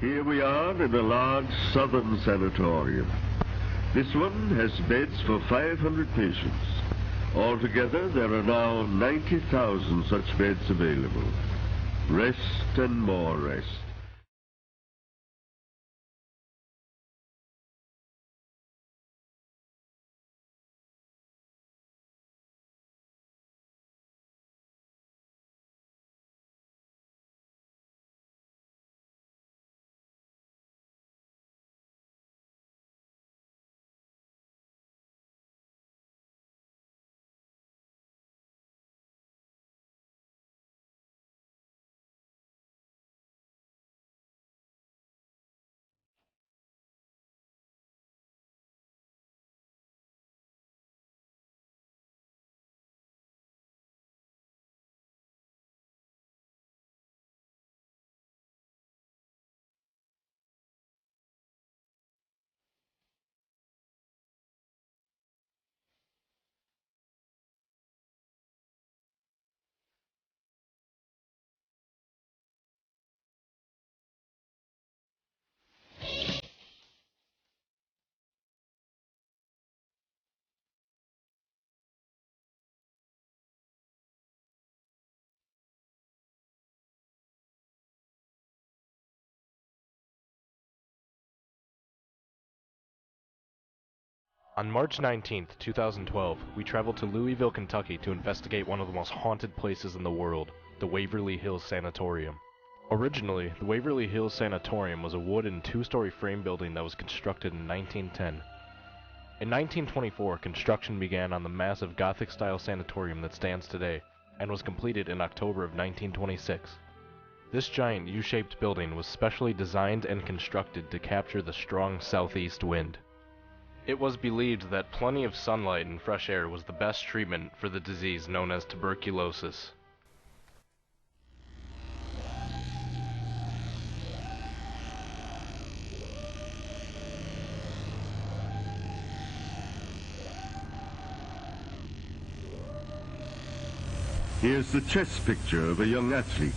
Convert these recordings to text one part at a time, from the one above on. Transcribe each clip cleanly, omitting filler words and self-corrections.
Here we are in a large southern sanatorium. This one has beds for 500 patients. Altogether, there are now 90,000 such beds available. Rest and more rest. On March 19, 2012, we traveled to Louisville, Kentucky to investigate one of the most haunted places in the world, the Waverly Hills Sanatorium. Originally, the Waverly Hills Sanatorium was a wooden two-story frame building that was constructed in 1910. In 1924, construction began on the massive Gothic-style sanatorium that stands today, and was completed in October of 1926. This giant U-shaped building was specially designed and constructed to capture the strong southeast wind. It was believed that plenty of sunlight and fresh air was the best treatment for the disease known as tuberculosis. Here's the chest picture of a young athlete.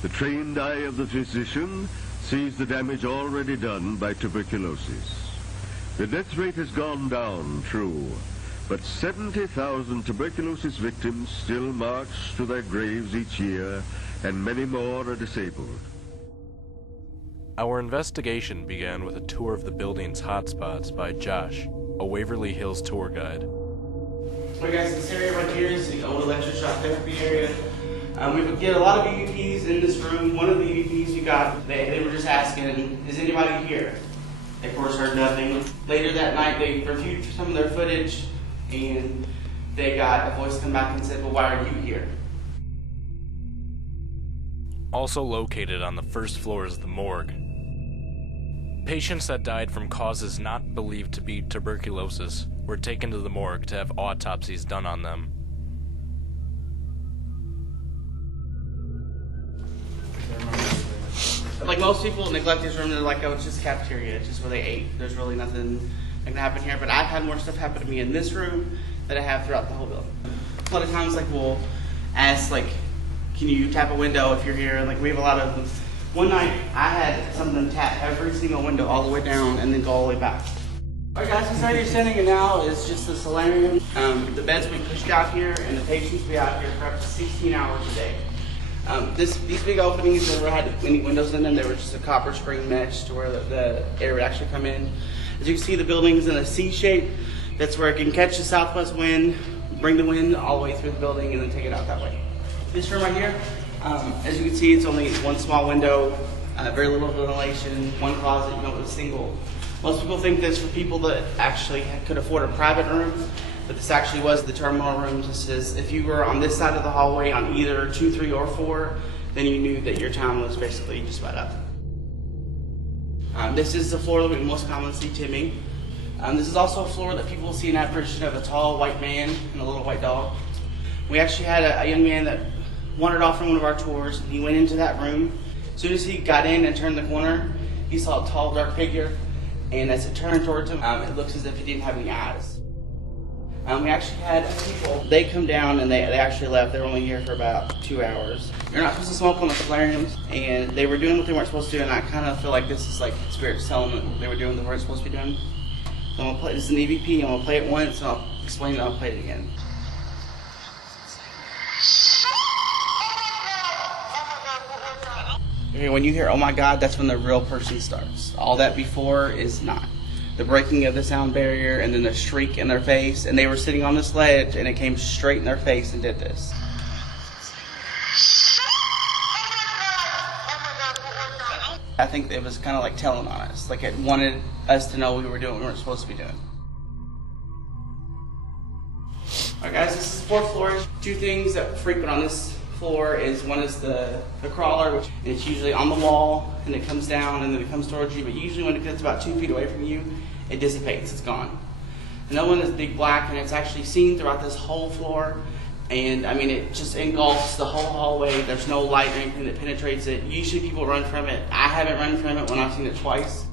The trained eye of the physician sees the damage already done by tuberculosis. The death rate has gone down, true, but 70,000 tuberculosis victims still march to their graves each year, and many more are disabled. Our investigation began with a tour of the building's hotspots by Josh, a Waverly Hills tour guide. Alright guys, this area right here is the old electroshock therapy area. We would get a lot of EVPs in this room. One of the EVPs we got, they were just asking, is anybody here? They of course heard nothing. Later that night they reviewed some of their footage and they got a voice come back and said, well, why are you here? Also located on the first floor is the morgue. Patients that died from causes not believed to be tuberculosis were taken to the morgue to have autopsies done on them. Like most people neglect this room, they're like, oh, it's just cafeteria, it's just where they ate. There's really nothing that can happen here. But I've had more stuff happen to me in this room than I have throughout the whole building. A lot of times, like, we'll ask, like, can you tap a window if you're here? And, like, we have a lot of them. One night, I had some of them tap every single window all the way down and then go all the way back. Alright guys, this area you're standing in now is just the solarium. The beds we pushed out here and the patients be out here for up to 16 hours a day. These big openings never had any windows in them. They were just a copper screen mesh to where the air would actually come in. As you can see, the building's in a C shape. That's where it can catch the southwest wind, bring the wind all the way through the building, and then take it out that way. This room right here, as you can see, it's only one small window, very little ventilation, one closet, with a single. Most people think this for people that actually could afford a private room, but this actually was the terminal room. This is, if you were on this side of the hallway on either 2, 3, or 4, then you knew that your time was basically just about up. This is the floor that we most commonly see Timmy. This is also a floor that people see an apparition of a tall white man and a little white dog. We actually had a young man that wandered off from one of our tours, and he went into that room. As soon as he got in and turned the corner, he saw a tall, dark figure, and as it turned towards him, it looks as if he didn't have any eyes. We actually had people, they come down and they actually left. They were only here for about 2 hours. You're not supposed to smoke on the solariums, and they were doing what they weren't supposed to do, and I kind of feel like this is like spirits telling them they were doing what they weren't supposed to be doing. So I'm going to play, this is an EVP, I'm going to play it once, and I'll explain it, I'll play it again. Okay, when you hear, oh my God, that's when the real person starts. All that before is not. The breaking of the sound barrier and then the shriek in their face, and they were sitting on this ledge and it came straight in their face and did this. I think it was kind of like telling on us, like it wanted us to know we were doing what we weren't supposed to be doing. Alright guys, this is the 4th floor. 2 things that frequent on this floor is one is the crawler, which it's usually on the wall and it comes down and then it comes towards you, but usually when it gets about 2 feet away from you, it dissipates, it's gone. Another one is big black, and it's actually seen throughout this whole floor, and I mean it just engulfs the whole hallway. There's no light or anything that penetrates it. Usually people run from it. I haven't run from it when I've seen it twice.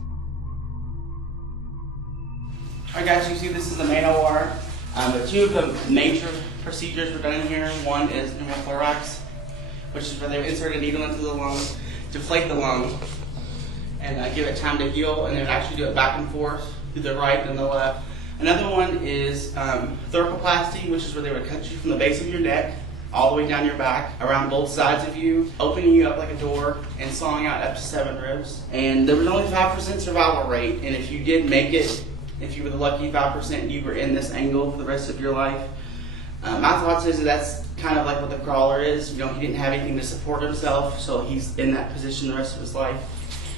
Alright guys, you see this is the main OR. But 2 of the major procedures were done in here. One is pneumothorax, which is where they insert a needle into the lung, deflate the lung, and give it time to heal, and they would actually do it back and forth to the right and the left. Another one is thoracolplasty, which is where they would cut you from the base of your neck all the way down your back, around both sides of you, opening you up like a door and sawing out up to 7 ribs. And there was only 5% survival rate, and if you did make it, if you were the lucky 5%, you were in this angle for the rest of your life. My thoughts is that that's kind of like what the crawler is. You know, he didn't have anything to support himself, so he's in that position the rest of his life.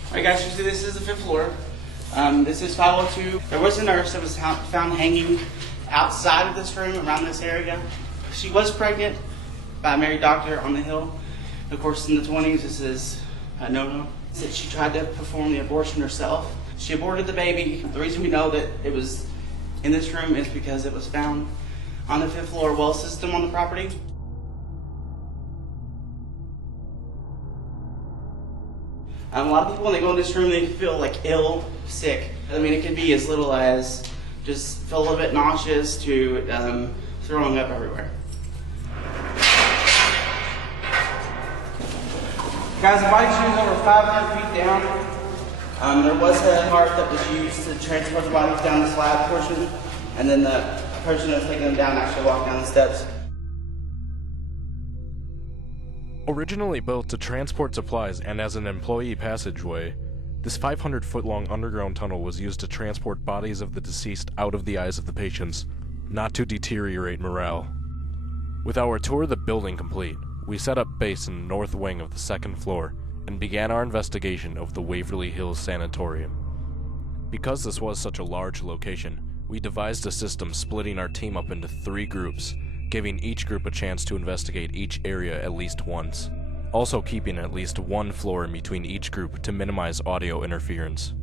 Alright guys, you see this is the 5th floor. This is 502. There was a nurse that was found hanging outside of this room, around this area. She was pregnant by a married doctor on the hill. Of course, in the 20s, this is a no-no. She tried to perform the abortion herself. She aborted the baby. The reason we know that it was in this room is because it was found on the 5th floor well system on the property. A lot of people, when they go in this room, they feel like ill, sick. I mean, it could be as little as just feel a little bit nauseous to throwing up everywhere. Guys, the body chute is over 500 feet down. There was a cart that was used to transport the bodies down the slab portion, and then the person that was taking them down actually walked down the steps. Originally built to transport supplies and as an employee passageway, this 500-foot-long underground tunnel was used to transport bodies of the deceased out of the eyes of the patients, not to deteriorate morale. With our tour of the building complete, we set up base in the north wing of the 2nd floor and began our investigation of the Waverly Hills Sanatorium. Because this was such a large location, we devised a system splitting our team up into 3 groups, giving each group a chance to investigate each area at least once, also keeping at least 1 floor in between each group to minimize audio interference.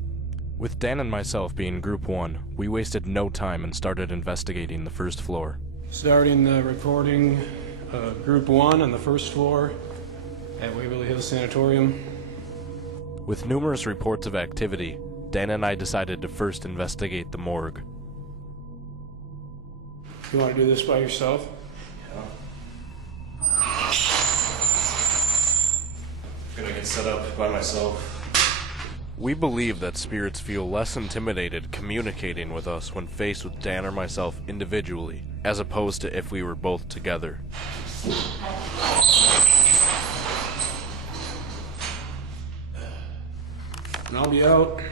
With Dan and myself being Group 1, we wasted no time and started investigating the 1st floor. Starting the recording Group 1 on the 1st floor at Waverly Hills Sanatorium. With numerous reports of activity, Dan and I decided to first investigate the morgue. You want to do this by yourself? I'm gonna get set up by myself. We believe that spirits feel less intimidated communicating with us when faced with Dan or myself individually, as opposed to if we were both together. And I'll be out.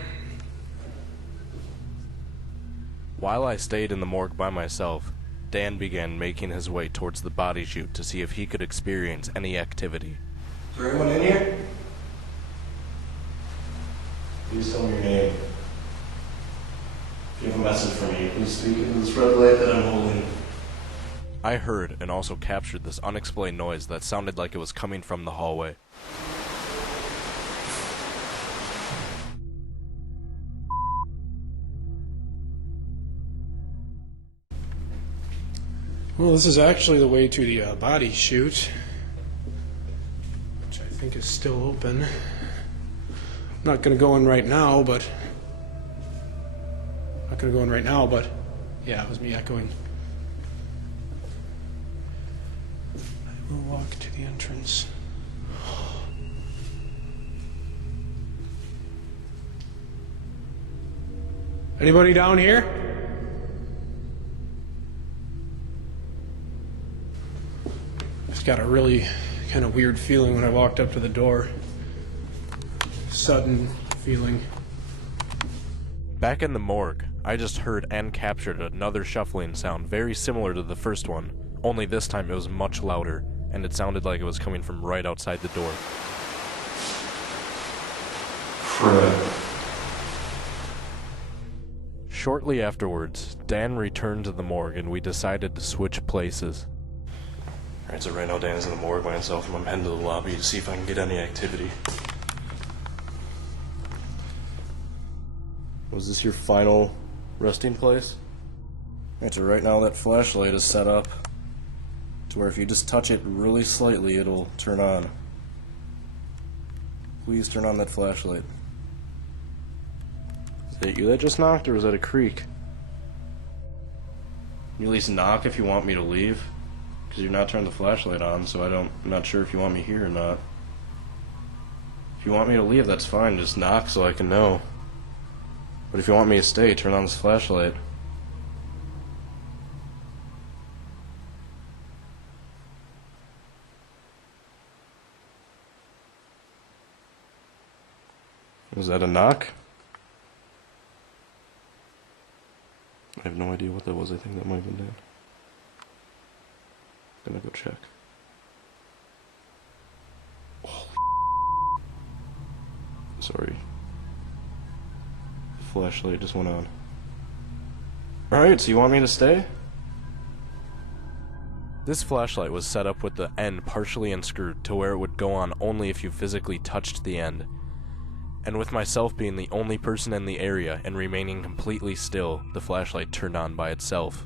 While I stayed in the morgue by myself, Dan began making his way towards the body chute to see if he could experience any activity. Is there anyone in here? Please tell me your name. If you have a message for me, please speak into this red light that I'm holding. I heard and also captured this unexplained noise that sounded like it was coming from the hallway. Well, this is actually the way to the body chute, which I think is still open. I'm not going to go in right now, but yeah, it was me echoing. We'll walk to the entrance. Anybody down here? Just got a really kind of weird feeling when I walked up to the door. Sudden feeling. Back in the morgue, I just heard and captured another shuffling sound very similar to the first one, only this time it was much louder, and it sounded like it was coming from right outside the door. Fred. Shortly afterwards, Dan returned to the morgue and we decided to switch places. Alright, so right now Dan's in the morgue by himself, and I'm heading to the lobby to see if I can get any activity. Was this your final resting place? Alright, so right now that flashlight is set up to where if you just touch it really slightly, it'll turn on. Please turn on that flashlight. Is that you that just knocked, or was that a creak? You at least knock if you want me to leave, because you're not turning the flashlight on, so I'm not sure if you want me here or not. If you want me to leave, that's fine, just knock so I can know. But if you want me to stay, turn on this flashlight. Was that a knock? I have no idea what that was. I think that might have been Dan. Gonna go check. Oh, sorry. The flashlight just went on. Alright, so you want me to stay? This flashlight was set up with the end partially unscrewed to where it would go on only if you physically touched the end. And with myself being the only person in the area and remaining completely still, the flashlight turned on by itself.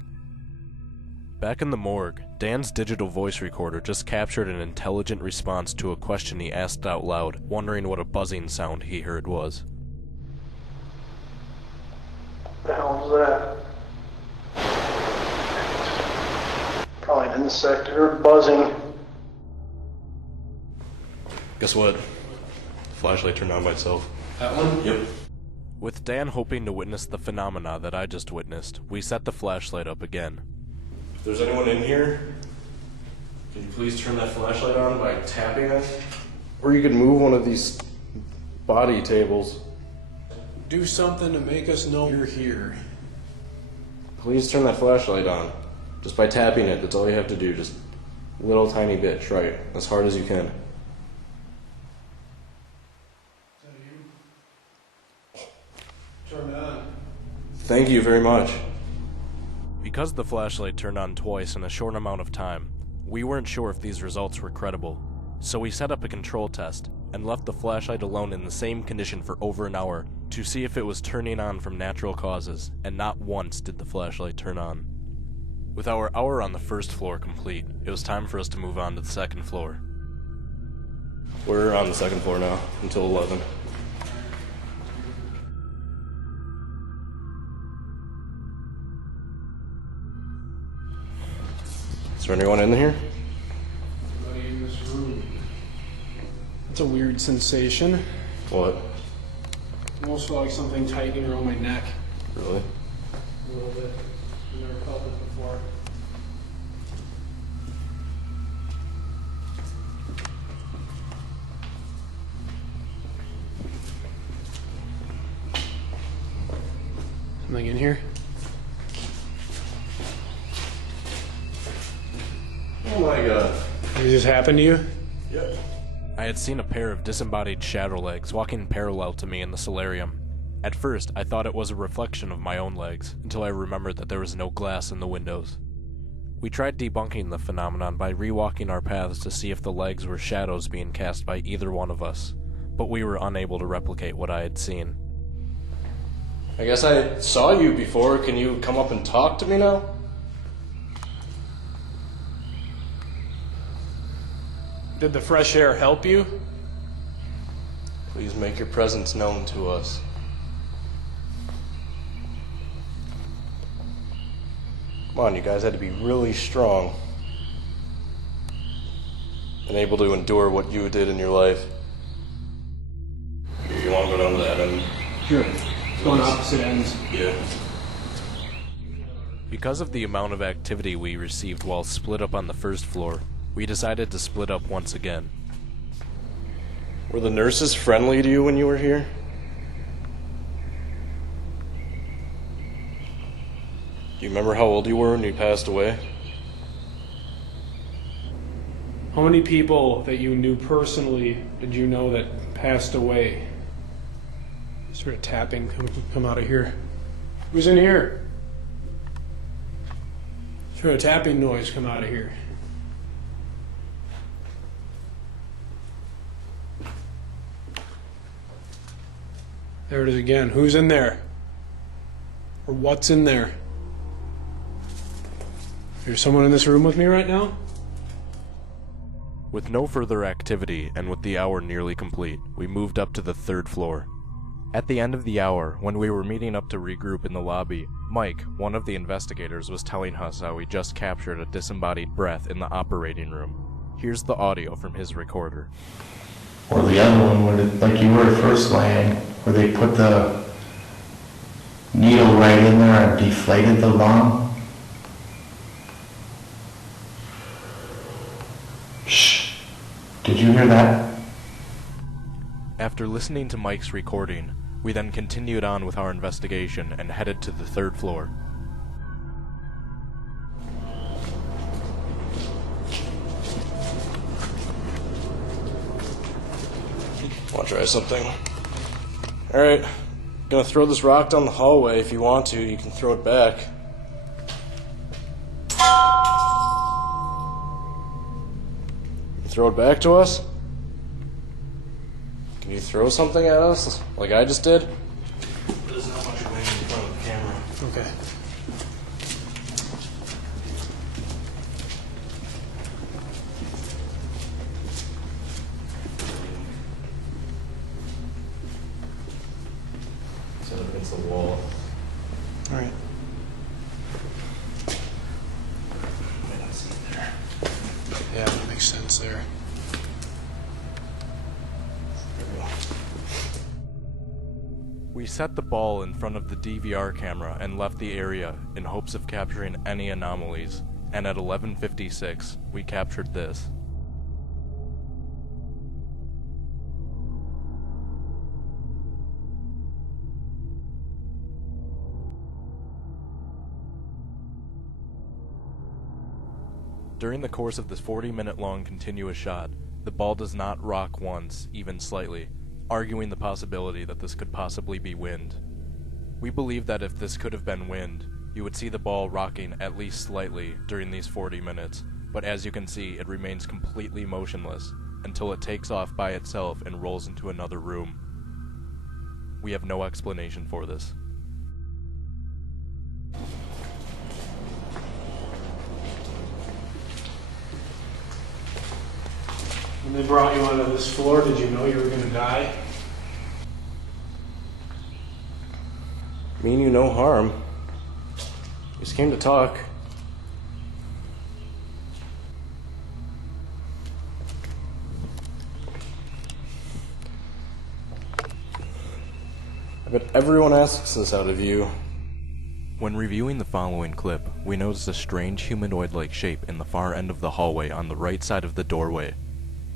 Back in the morgue, Dan's digital voice recorder just captured an intelligent response to a question he asked out loud, wondering what a buzzing sound he heard was. What the hell was that? Probably an insect or buzzing. Guess what? Flashlight turned on by itself. That one? Yep. With Dan hoping to witness the phenomena that I just witnessed, we set the flashlight up again. If there's anyone in here, can you please turn that flashlight on by tapping it? Or you could move one of these body tables. Do something to make us know you're here. Please turn that flashlight on. Just by tapping it, that's all you have to do. Just a little tiny bit. Try it. As hard as you can. Turn it on. Thank you very much. Because the flashlight turned on twice in a short amount of time, we weren't sure if these results were credible, so we set up a control test and left the flashlight alone in the same condition for over an hour to see if it was turning on from natural causes, and not once did the flashlight turn on. With our hour on the first floor complete, it was time for us to move on to the second floor. We're on the second floor now, until 11. Is there anyone in here? Everybody in this room. It's a weird sensation. What? Almost feel like something tightening around my neck. Really? A little bit. I've never felt it before. Something in here? Oh my god. Did this happen to you? Yep. I had seen a pair of disembodied shadow legs walking parallel to me in the solarium. At first, I thought it was a reflection of my own legs, until I remembered that there was no glass in the windows. We tried debunking the phenomenon by rewalking our paths to see if the legs were shadows being cast by either one of us, but we were unable to replicate what I had seen. I guess I saw you before. Can you come up and talk to me now? Did the fresh air help you? Please make your presence known to us. Come on, you guys had to be really strong. been able to endure what you did in your life. You want to go down to that end? Sure. It's going opposite ends. Yeah. Because of the amount of activity we received while split up on the first floor, we decided to split up once again. Were the nurses friendly to you when you were here? Do you remember how old you were when you passed away? How many people that you knew personally did you know that passed away? Sort of tapping come out of here. Who's in here? Sort of tapping noise come out of here. There it is again. Who's in there? Or what's in there? There's someone in this room with me right now? With no further activity, and with the hour nearly complete, we moved up to the third floor. At the end of the hour, when we were meeting up to regroup in the lobby, Mike, one of the investigators, was telling us how he just captured a disembodied breath in the operating room. Here's the audio from his recorder. Or the other one, where like you were first laying, where they put the needle right in there and deflated the lung. Shh. Did you hear that? After listening to Mike's recording, we then continued on with our investigation and headed to the third floor. Want to try something? Alright, gonna throw this rock down the hallway. If you want to, you can throw it back. You throw it back to us? Can you throw something at us, like I just did? There's not much wind in front of the camera. Okay. Set it against the wall. All right. Might not see it there. Yeah, that makes sense there. There we go. We set the ball in front of the DVR camera and left the area in hopes of capturing any anomalies, and at 11:56, we captured this. During the course of this 40-minute long continuous shot, the ball does not rock once, even slightly, arguing the possibility that this could possibly be wind. We believe that if this could have been wind, you would see the ball rocking at least slightly during these 40 minutes, but as you can see, it remains completely motionless until it takes off by itself and rolls into another room. We have no explanation for this. When they brought you onto this floor, did you know you were going to die? Mean you no harm. Just came to talk. I bet everyone asks this out of you. When reviewing the following clip, we noticed a strange humanoid-like shape in the far end of the hallway on the right side of the doorway.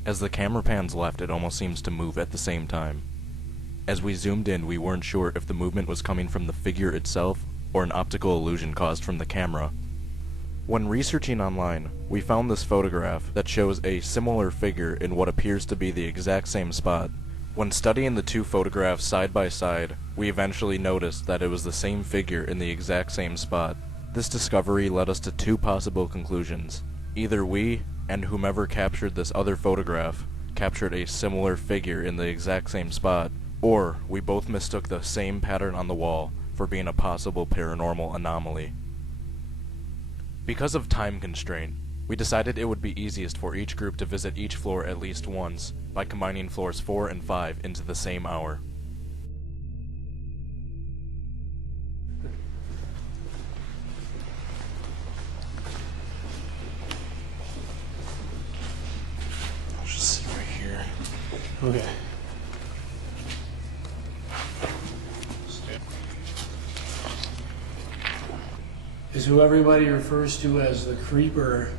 As the camera pans left, it almost seems to move at the same time. As we zoomed in, we weren't sure if the movement was coming from the figure itself or an optical illusion caused from the camera. When researching online, we found this photograph that shows a similar figure in what appears to be the exact same spot. When studying the two photographs side by side, we eventually noticed that it was the same figure in the exact same spot. This discovery led us to two possible conclusions. Either we, and whomever captured this other photograph, captured a similar figure in the exact same spot, or we both mistook the same pattern on the wall for being a possible paranormal anomaly. Because of time constraint, we decided it would be easiest for each group to visit each floor at least once by combining floors 4 and 5 into the same hour. Okay. Is who everybody refers to as the creeper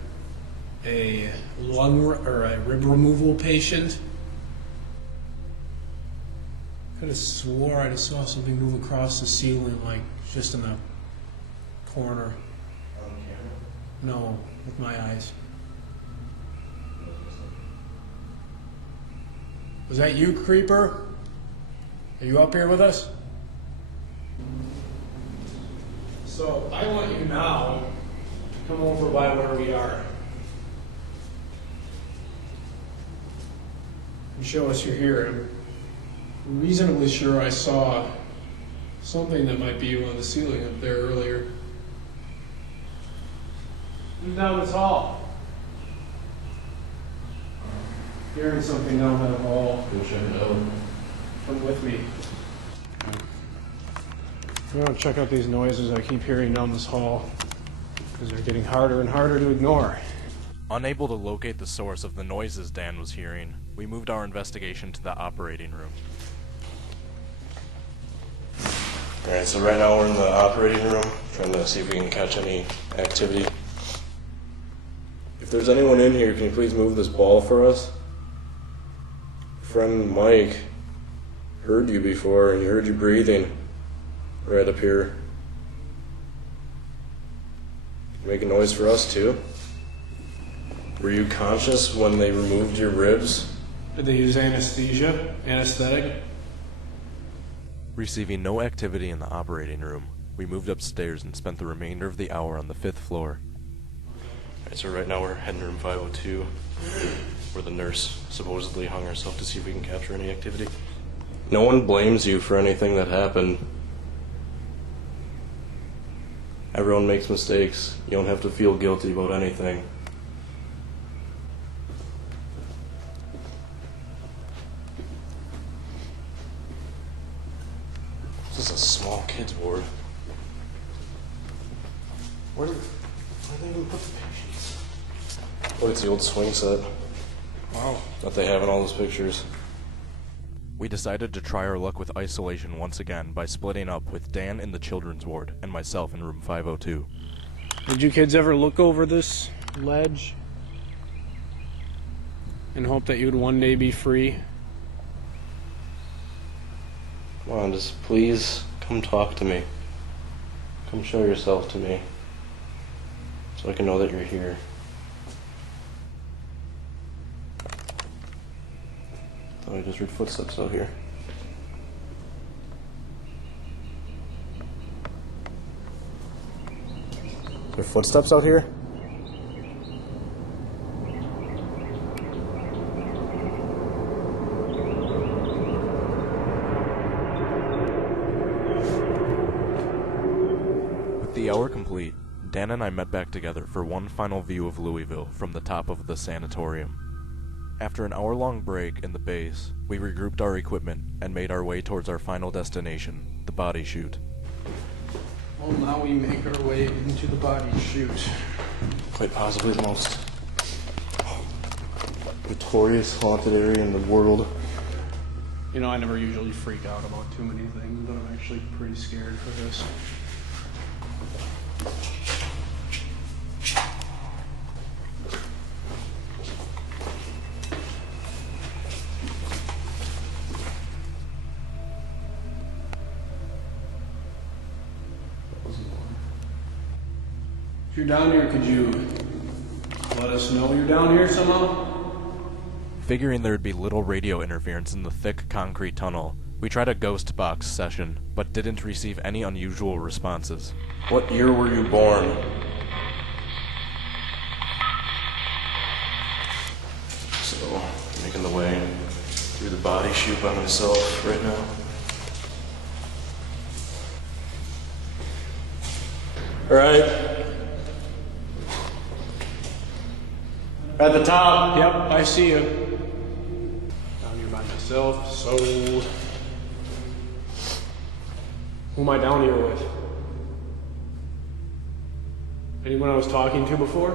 a lung or a rib removal patient? Could have swore I just saw something move across the ceiling, like just in the corner. On camera? No, with my eyes. Was that you, creeper? Are you up here with us? So I want you now to come over by where we are and show us you're here. I'm reasonably sure I saw something that might be you on the ceiling up there earlier. Who's down this hall? Hearing something down that hall. Wish I know. Come with me. I'm going to check out these noises I keep hearing down this hall, because they're getting harder and harder to ignore. Unable to locate the source of the noises Dan was hearing, we moved our investigation to the operating room. Alright, so right now we're in the operating room, trying to see if we can catch any activity. If there's anyone in here, can you please move this ball for us? Friend Mike heard you before, and he heard you breathing right up here. Make a noise for us too. Were you conscious when they removed your ribs? Did they use anesthesia? Anesthetic? Receiving no activity in the operating room, we moved upstairs and spent the remainder of the hour on the 5th floor. Alright, so right now we're heading to room 502, where the nurse supposedly hung herself to see if we can capture any activity. No one blames you for anything that happened. Everyone makes mistakes. You don't have to feel guilty about anything. This is a small kids ward. Where did they even put the patients? Oh, it's the old swing set. Wow. That they have in all those pictures. We decided to try our luck with isolation once again by splitting up with Dan in the children's ward and myself in room 502. Did you kids ever look over this ledge and hope that you'd one day be free? Come on, just please come talk to me. Come show yourself to me. So I can know that you're here. Thought I just heard footsteps out here. There are footsteps out here? With the hour complete, Dan and I met back together for one final view of Louisville from the top of the sanatorium. After an hour-long break in the base, we regrouped our equipment and made our way towards our final destination, the body chute. Well, now we make our way into the body chute. Quite possibly the most notorious haunted area in the world. You know, I never usually freak out about too many things, but I'm actually pretty scared for this. If you're down here, could you let us know you're down here somehow? Figuring there'd be little radio interference in the thick concrete tunnel, we tried a ghost box session, but didn't receive any unusual responses. What year were you born? So, making the way through the body chute by myself right now. Alright. At the top. Yep, I see you. Down here by myself, so... Who am I down here with? Anyone I was talking to before?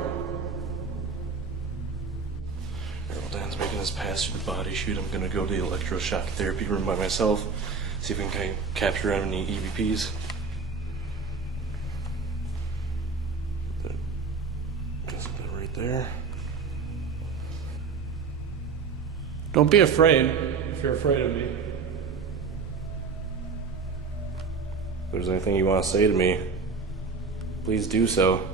Here, well, Dan, John's making us pass through the body chute. I'm gonna go to the electroshock therapy room by myself, see if we can capture any EVPs. Guess that right there. Don't be afraid if you're afraid of me. If there's anything you want to say to me, please do so.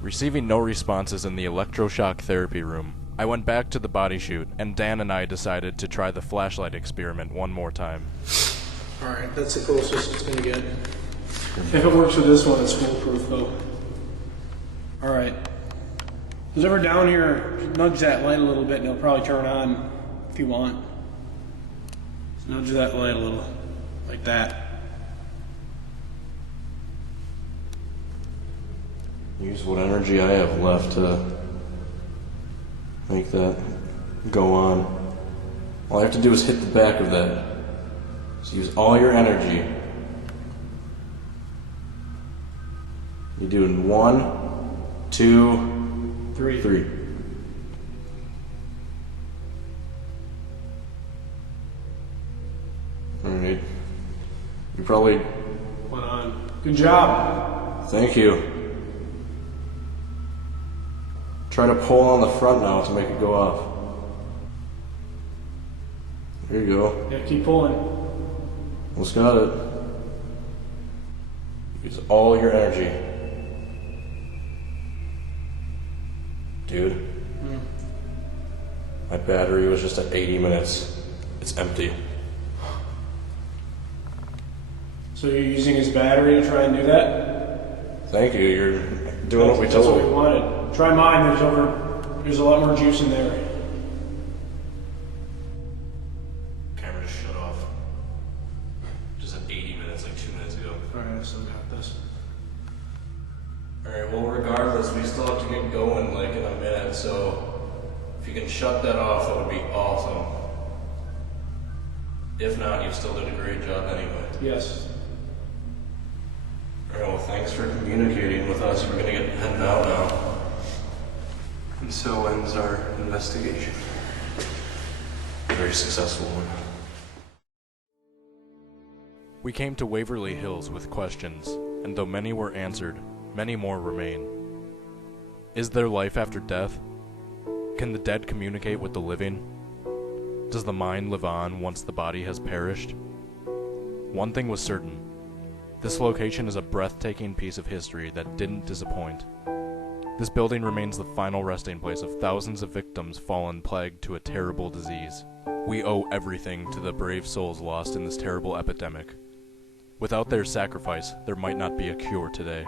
Receiving no responses in the electroshock therapy room, I went back to the body chute, and Dan and I decided to try the flashlight experiment one more time. Alright, that's the closest it's gonna get. If it works with this one, it's foolproof though. Alright. Who's ever down here, nudge that light a little bit and it'll probably turn on if you want. Just nudge that light a little, like that. Use what energy I have left to make that go on. All I have to do is hit the back of that. So use all your energy. You're doing 1, 2, 3. Alright. You probably... Went on. Good job. Thank you. Try to pull on the front now to make it go off. There you go. Yeah, keep pulling. Almost got it. Use all your energy. Dude. My battery was just at 80 minutes. It's empty. So you're using his battery to try and do that? Thank you. You're doing what we told you. That's what we wanted. Try mine. There's a lot more juice in there. Camera just shut off. Just at 80 minutes, like 2 minutes ago. Alright, I still got this. Alright, well regardless, we still have to get going like in a minute, so if you can shut that off, that would be awesome. If not, you still did a great job anyway. Yes. Alright, well thanks for communicating with us. We're gonna get heading out now. And so ends our investigation. A very successful one. We came to Waverly Hills with questions, and though many were answered, many more remain. Is there life after death? Can the dead communicate with the living? Does the mind live on once the body has perished? One thing was certain. This location is a breathtaking piece of history that didn't disappoint. This building remains the final resting place of thousands of victims fallen plagued to a terrible disease. We owe everything to the brave souls lost in this terrible epidemic. Without their sacrifice, there might not be a cure today.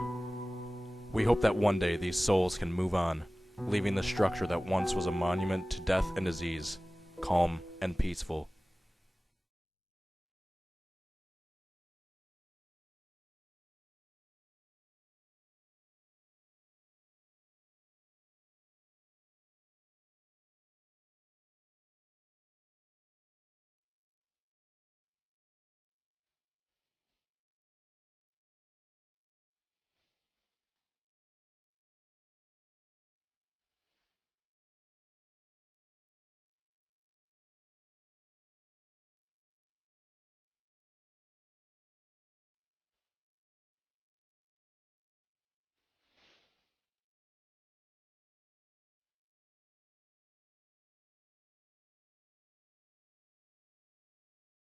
We hope that one day these souls can move on, leaving the structure that once was a monument to death and disease, calm and peaceful.